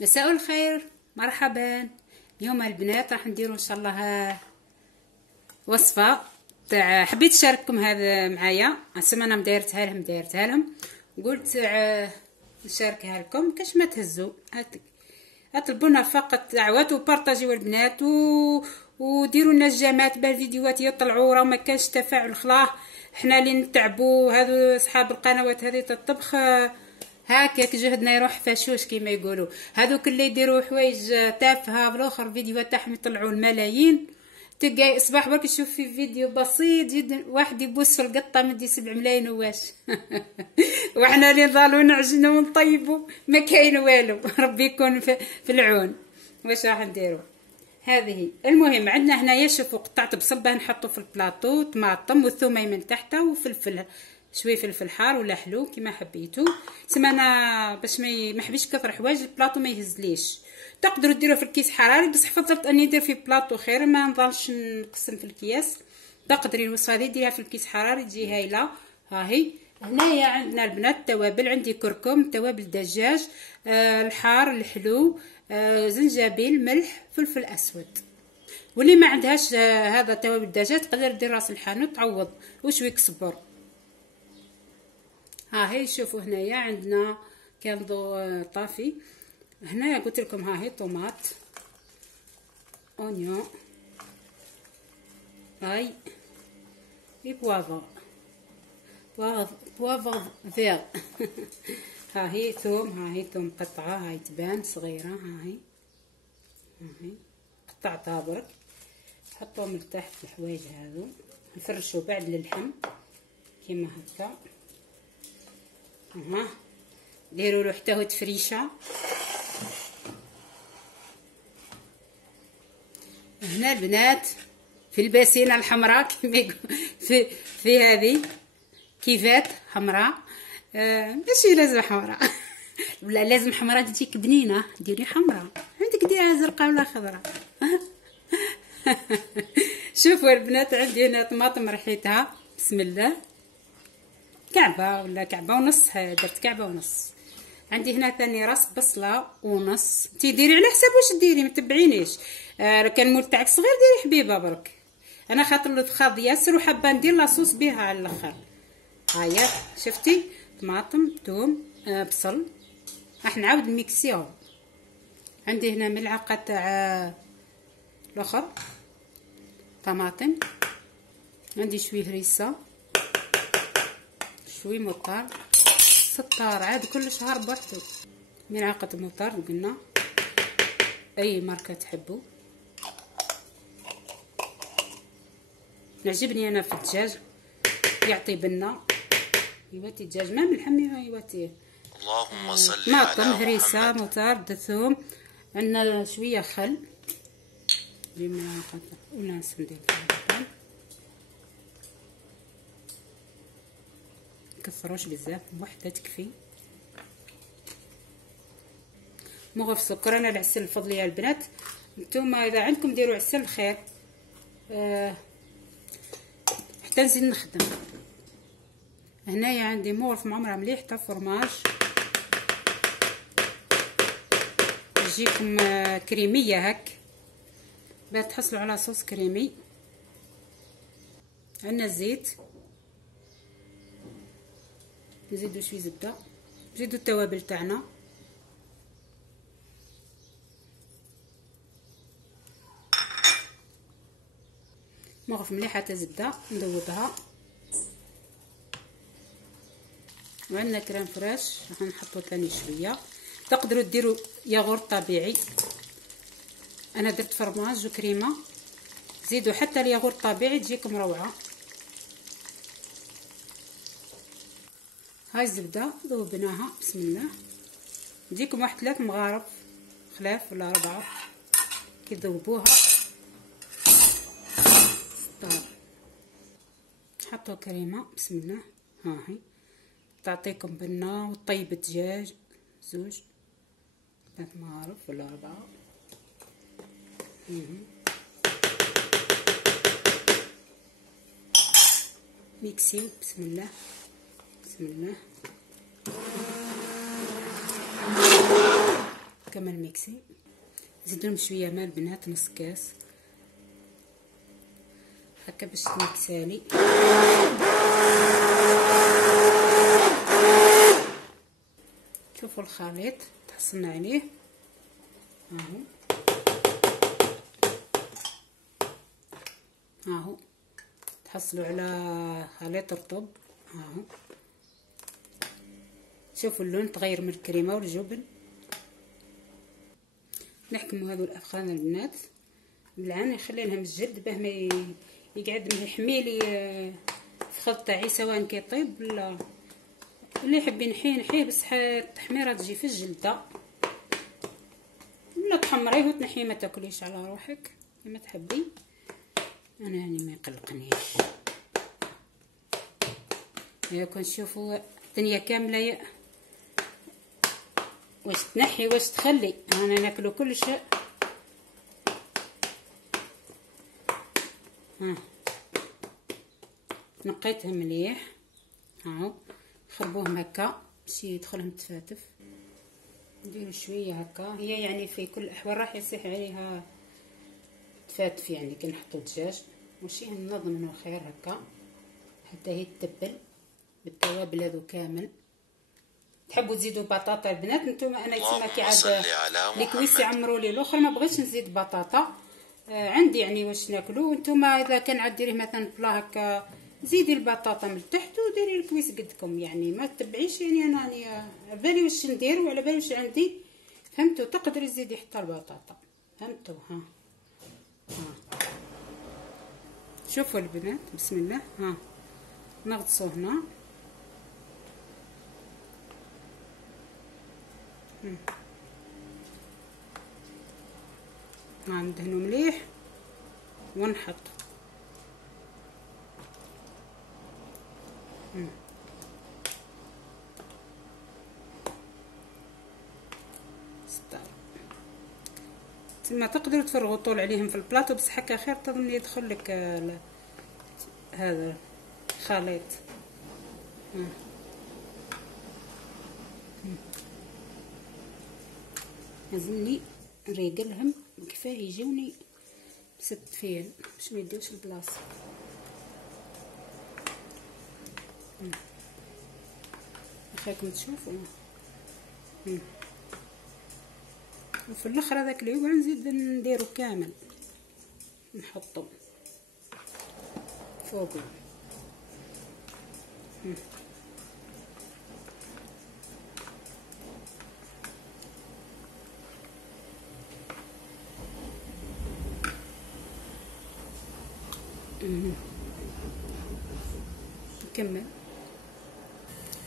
مساء الخير، مرحبا. اليوم البنات راح نديروا ان شاء الله وصفه تاع حبيت نشارككم هذا معايا. السمانه مدايرتها لهم قلت نشاركها لكم كاش ما تهزوا. اطلبونا فقط دعوات وبارطاجيوا البنات وديروا لنا الجامات بالفيديوهات يطلعوا، راه ما كانش تفاعل خلاه. حنا اللي نتعبوا، هذو اصحاب القنوات هذه الطبخ هكاك جهدنا يروح فاشوش كيما يقولوا. هذوك اللي يديروا حوايج تافهه بالاخر فيديوهات تاعهم يطلعوا الملايين. تلقاي اصبح برك تشوف في فيديو بسيط جدا واحد يبوس في القطه مدي 7 ملايين وواش وحنا اللي نضالوا نعجنوا ونطيبوا ما كاين والو. ربي يكون في العون. واش راح نديروا؟ هذه المهم عندنا هنايا شوفوا قطعه بصل نحطوا في البلاطو، طماطم والثومه من تحت وفلفل، شويه فلفل حار ولا حلو كيما حبيتو. تسمى انا باش ما حبيتش كثر حوايج البلاطو ما يهزليش. تقدروا ديروه في الكيس حراري، بس فضلت اني ندير في بلاطو خير، ما نضلش نقسم في الكياس. تقدري الوصفه هذه ديريها في الكيس حراري تجي هايله. ها هي هنايا عندنا البنات توابل، عندي كركم، توابل دجاج، الحار، الحلو، زنجبيل، ملح، فلفل اسود. واللي ما عندهاش هذا توابل الدجاج تقدر دير راس الحانوت تعوض وشويه كزبر. ها هي شوفوا هنايا عندنا كان ضو طافي. هنايا قلت لكم ها هي طوماط، اونيون، هاي بوافر فير ها هي ثوم قطعه، هاي تبان صغيره. ها هي قطعتها برك. حطوهم لتحت الحوايج هذو، نفرشوا بعد للحم كيما هكا. ديروا له حتى هو تفريشه. هنا البنات في الباسينه الحمراء كيما في هذه كيفات حمراء، ماشي لازم حمراء ولا لازم حمراء تجيك بنينه، ديري حمراء، عندك ديرها زرقاء ولا خضراء. شوفوا البنات عندي هنا طماطم رحيتها بسم الله، كعبه ولا كعبه ونص، درت كعبه ونص. عندي هنا ثاني راس بصله ونص. انتي ديري على حساب واش ديري، ما تبعينيش. كان المول تاعك صغير ديري حبيبه برك. انا خاطر الفخاض ياسر وحابه ندير لاصوص بها على الاخر. هيا شفتي طماطم، ثوم، بصل. راح نعاود نميكسيهم. عندي هنا ملعقه تاع الاخر طماطم، عندي شويه هريسه، شويه مطار، ستار عاد كل شهر بوحدو. ملعقه مطار قلنا اي ماركه تحبوا. نعجبني انا في الدجاج يعطي بنه، يواتي الدجاج ما ملحمي يواتيه. اللهم صل على محمد. هريسه، مطار، ثوم، عندنا شويه خل ملعقه ولا ندير مكثروش بزاف، وحده تكفي. مغرف سكر، انا العسل الفضلي يا البنات، نتوما اذا عندكم ديروا عسل خير. حتى نزيد نخدم. هنايا عندي مغرف معمره مليح تاع فرماج، تجيكم كريميه هك باش تحصلوا على صوص كريمي. عندنا الزيت، نزيدو شويه زبده، نزيدو التوابل تاعنا، مغرف مليحه تاع زبده نذوبها. وعندنا كريم فريش راح نحطو ثاني شويه. تقدروا ديروا ياغورت طبيعي، انا درت فرماج وكريمه، زيدوا حتى الياغورت طبيعي تجيكم روعه. هاي الزبده ذوبناها بسم الله. تجيكم واحد 3 مغارف خلاف ولا 4 كي تذوبوها. حطوا كريمه بسم الله. ها هي تعطيكم بنه وطيب الدجاج. 2 3 مغارف ولا 4. ميكسيو بسم الله بسم الله. كما الميكسي. نزيد لهم شويه ماء البنات، نص كاس هكا باش تميكسالي. شوفوا الخليط تحصلنا عليه هاهو تحصلوا على خليط رطب هاهو. شوفوا اللون تغير من الكريمه والجبن. نحكموا هذو الافخاذ البنات بالعين، نخلي لهم الجلد باه ما يقعد ما يحمي لي في خلط تاعي، سواء كيطيب ولا اللي يحب ينحيه نحيه، بس التحميره تجي في الجلده، ولا تحمريه وتنحيه ما تاكليش على روحك كما تحبي. انا يعني ما يقلقنيش. يا كنشوفوا الدنيا كامله واش تنحي واش تخلي، انا ناكلو كل شيء. نقيتهم مليح هاو، نخربوهم هكا باش يدخلهم تفاتف. نديرو شويه هكا، هي يعني في كل الاحوال راح يصيح عليها تفاتف يعني كي نحطو الدجاج، ماشي ننظم انه خير هكا حتى هي تتبل بالتوابل هذو كامل. تحبوا تزيدوا بطاطا البنات نتوما، انا تما كي عاد الكويس يعمروا لي الاخر ما بغيتش نزيد بطاطا. عندي يعني واش ناكلو، نتوما اذا كان عاد ديريه مثلا بلا هكا زيدي البطاطا من تحت وديري الكويس قدكم، يعني ما تتبعيش. يعني انا راني على بالي واش ندير وعلى بالي واش عندي، فهمتوا؟ تقدري تزيدي حتى البطاطا، فهمتوا؟ ها شوفوا البنات بسم الله. نغطسو هنا ندهنو مليح ونحط تما. تقدروا تفرغوا طول عليهم في البلاطو، بس حكا خير تظن يدخل لك هذا الخليط. لازمني نريقلهم كفايه يجوني مستفين باش ما يديوش البلاصه. خايكم تشوفوا. وفي الاخر هذاك اللي يقعد نزيد نديرو كامل، نحطو فوقه. نكمل.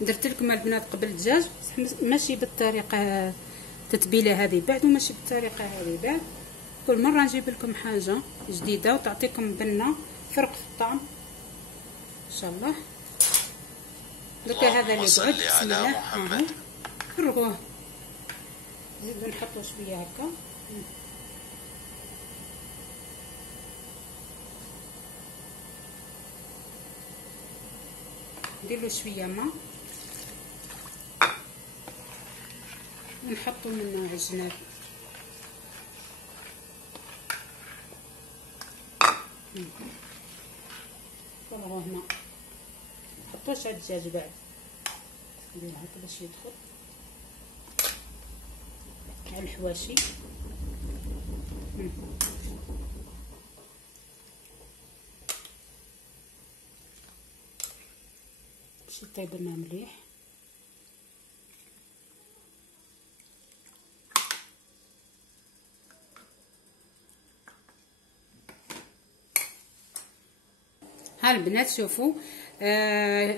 درت لكم البنات قبل الدجاج ماشي بالطريقه تتبيله هذه بعد، وماشي بالطريقه هذه بعد. كل مره نجيب لكم حاجه جديده وتعطيكم بنه فرق في الطعم ان شاء الله. دركا هذا اللي بعد بسم الله فرغوه، نزيدو نحطو شويه هكا. نديرلو شويه ماء ونحطو منه عجنات. فرغوه هنا، محطوش على الدجاج بعد، ندير هكا باش يدخل على الحواشي. باش يطيب لنا مليح. ها البنات شوفوا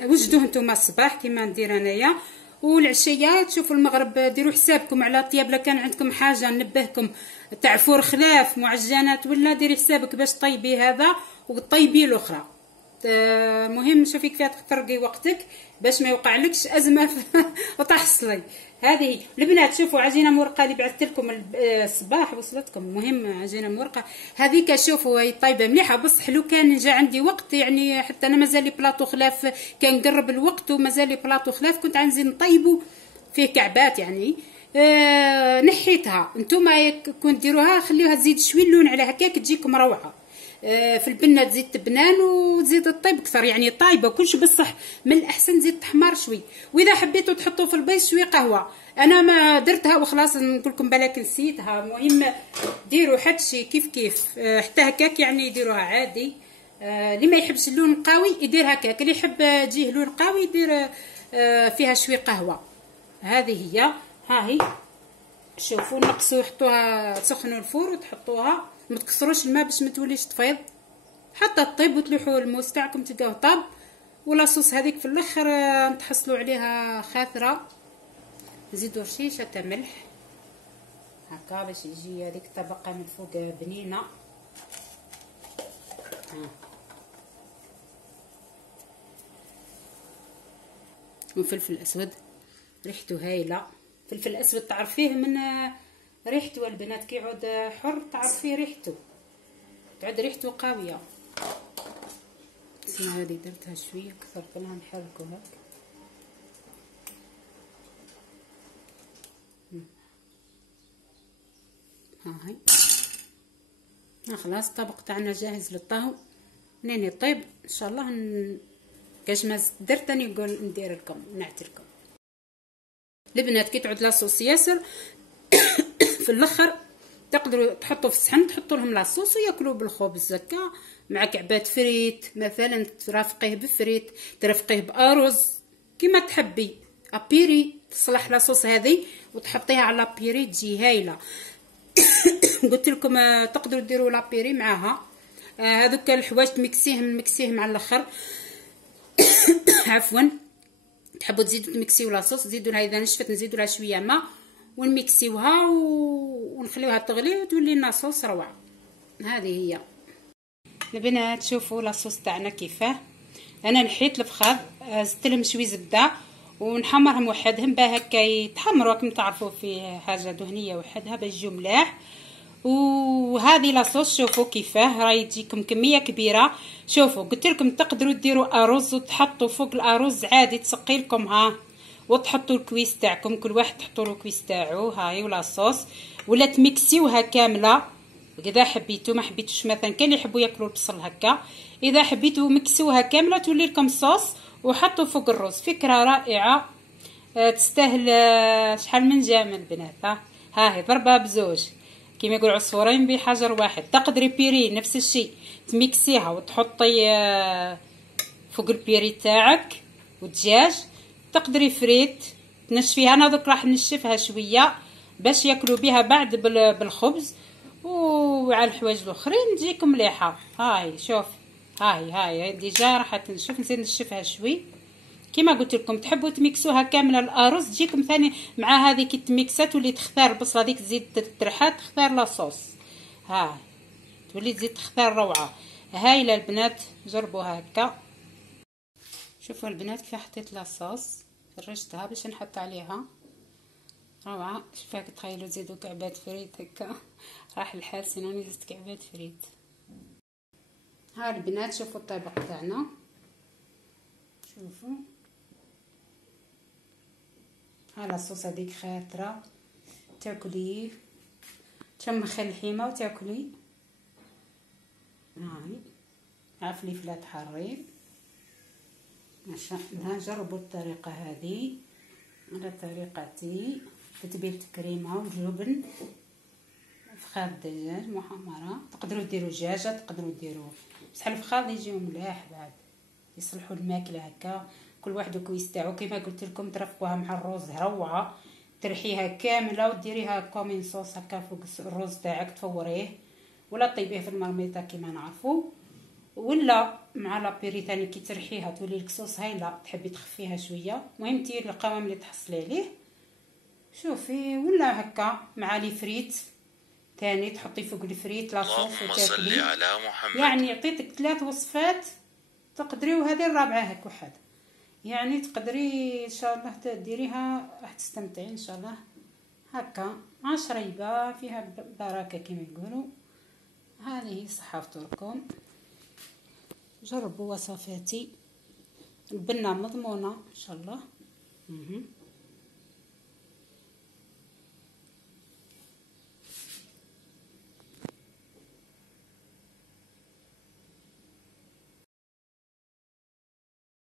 وجدوه نتوما الصباح كيما ندير انايا، والعشيه تشوفوا المغرب ديروا حسابكم على طياب. لا كان عندكم حاجه ننبهكم تاع فور خلاف معجنات ولا ديري حسابك باش طيبي هذا وطيبي الاخرى. مهم شوفي كيف تفرقي وقتك باش ما يوقعلكش ازمه وتحصلي. هذه البنات شوفوا عجينه مرقه اللي بعثت لكم الصباح وصلتكم. مهم عجينه مرقه هذيك شوفوا هي طيبه مليحه. بصح لو كان جا عندي وقت يعني حتى انا مازال لي بلاطو خلاف، كان قرب الوقت ومازال لي بلاطو خلاف كنت غنزيد نطيبو فيه كعبات يعني نحيتها. نتوما كون ديروها خليوها تزيد شوي اللون على هكاك تجيكم روعه. في البنه تزيد تبنان وتزيد الطيب اكثر، يعني طايبه كلش، بصح من الاحسن تزيد تحمر شوي. واذا حبيتوا تحطوا في البيض شوي قهوه، انا ما درتها وخلاص، نقول لكم بالك نسيتها. مهم ديروا حتى كيف كيف، حتى هكاك يعني يديروها عادي. اللي ما يحبش اللون القوي يدير هكاك، اللي يحب تجيه لون قوي يدير فيها شوي قهوه. هذه هي، ها هي شوفوا، نقصوا حطوها تسخنوا الفور وتحطوها، ما تكسروش الماء باش ما توليش تفيض حتى طيب، وتلوحوا الموس تاعكم تلقاوه طاب. ولاصوص هذيك في الاخر نتحصلوا عليها خاثره. نزيدوا رشيشه تاع ملح هكا باش يجي هذيك الطبقه من فوق بنينه. وفلفل اسود ريحته هايله. فلفل اسود تعرفيه من ريحته البنات، كيعود حر تعرفيه ريحته، تعود ريحته قويه. اسمع هذه درتها شويه اكثر، كلها نحركوا هكا. ها هي خلاص الطبق تاعنا جاهز للطهو. منين يطيب ان شاء الله كاش ما درت راني نقول ندير لكم نعت لكم. البنات كي تعود لاصوص ياسر في الاخر تقدروا تحطوا في الصحن، تحطوا لهم لاصوص وياكلوا بالخبز هكا مع كعبات فريت مثلا، ترافقيه بفريت، ترافقيه بارز كيما تحبي. ابيري تصلح لاصوص هذه وتحطيها على لابيري تجي هايله. قلت لكم تقدروا ديروا لابيري معاها. هذوك الحوايج تمكسيهم على الاخر. عفوا، تحبوا تزيدوا تمكسيو لاصوص تزيدوا لها، اذا نشفت نزيدوا لها شويه ماء ونمكسيوها ونخليوها تغلي وتولي لنا صوص روعه. هذه هي البنات. شوفوا لاصوص تاعنا كيفاه. انا نحيت الفخاذ زدت لهم شويه زبده ونحمرهم وحدهم باه هكا يتحمروا كما تعرفوا في حاجه دهنيه وحدها باش يجيو ملاح. وهذه لاصوص شوفوا كيفاه راهي تجيكم كميه كبيره. شوفوا قلت لكم تقدروا ديروا ارز وتحطوا فوق الارز عادي تسقي لكم ها، وتحطوا الكويس تاعكم كل واحد تحطوا له الكويس تاعو. هاي ولاصوص ولا تميكسيوها كامله اذا حبيتوا. ما حبيتوش مثلا كاين اللي يحبوا ياكلوا البصل هكا، اذا حبيتوا مكسوها كامله تولي لكم صوص وحطوا فوق الرز. فكره رائعه تستاهل شحال من جمل البنات. هاهي ضربه بزوج كيما يقول عصفورين بحجر واحد. تقدري بيري نفس الشيء تميكسيها وتحطي فوق البيري تاعك ودجاج. تقدري فريت تنشفيها، انا دوك راح نشفها شويه باش ياكلوا بها بعد بالخبز وعلى الحوايج الاخرين تجيكم مليحه. هاي شوف هاي ديجا راح تنشف، نزيد نشفها شوي كيما قلت لكم. تحبوا تميكسوها كامله الارز تجيكم ثاني مع هذه كي تميكسات تولي تختار البصله هذيك تزيد ترحات تختار لاصوص. ها تولي تزيد تختار روعه هايله البنات. جربوها هكا. شوفوا البنات كيف حطيت لاصوص فرشتها باش نحط عليها روعه. شوفوا تخيلوا تزيدوا كعبات فريت هكا راح الحال سينوني زدت كعبات فريت. ها البنات شوفوا الطبق تاعنا. شوفوا ها لاصوص هذيك خاطره تاكليه تشمخي الحيمه وتاكلي. هاي مع فلفلات حارين ما شاء الله. جربوا الطريقه هذه على طريقتي. تتبيله كريمه وجبن فخاد دجاج محمره. تقدروا ديروا دجاجه تقدروا ديروا بصح الفخاد يجيو ملاح بعد يصلحوا الماكله هكا. كل واحد وكويس تاعو كيما قلت لكم. ترفقوها مع الرز روعه. ترحيها كامله وديريها كومين صوص هكا فوق الرز تاعك تفوريه ولا طيبيه في المرميطه كيما نعرفوا، ولا مع لابيري ثاني كي ترحيها تولي لك صوص هايله. تحبي تخفيها شويه المهم ديري القوام اللي تحصلي عليه. شوفي ولا هكا مع لي فريت ثاني تحطي فوق الفريت لاصوص وتاكلي. على محمد. يعني عطيتك 3 وصفات تقدري وهذه الرابعه هاك واحد. يعني تقدري ان شاء الله تديريها راح تستمتعي ان شاء الله. هكا عشريبه فيها بركه كما يقولوا. هذه صحه فطوركم. جربوا وصفاتي. البنه مضمونه ان شاء الله.